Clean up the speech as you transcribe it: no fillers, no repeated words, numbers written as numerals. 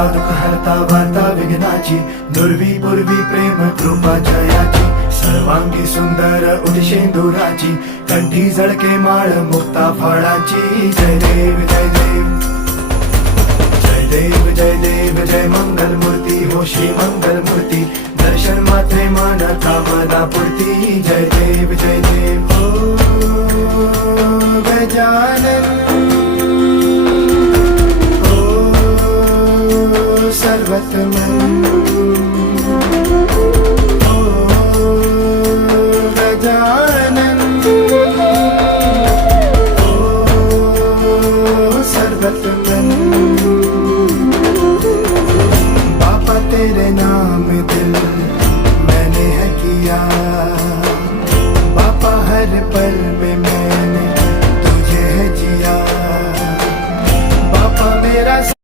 हरता दुःख हरता वार्ता विघ्नाची, दुर्वी पूर्वी प्रेम कृपा जयाची, सर्वांगी सुंदर उदिशेंदुराची, कंठी झळके माळ मुक्ता फळाची. जय देव जय देव जय देव जय देव जय मंगल मूर्ती हो श्री मंगल मूर्ती, दर्शन मात्रे मन कामना पूर्ती. जय देव जय देव हो गजानन हो सर्वतमन.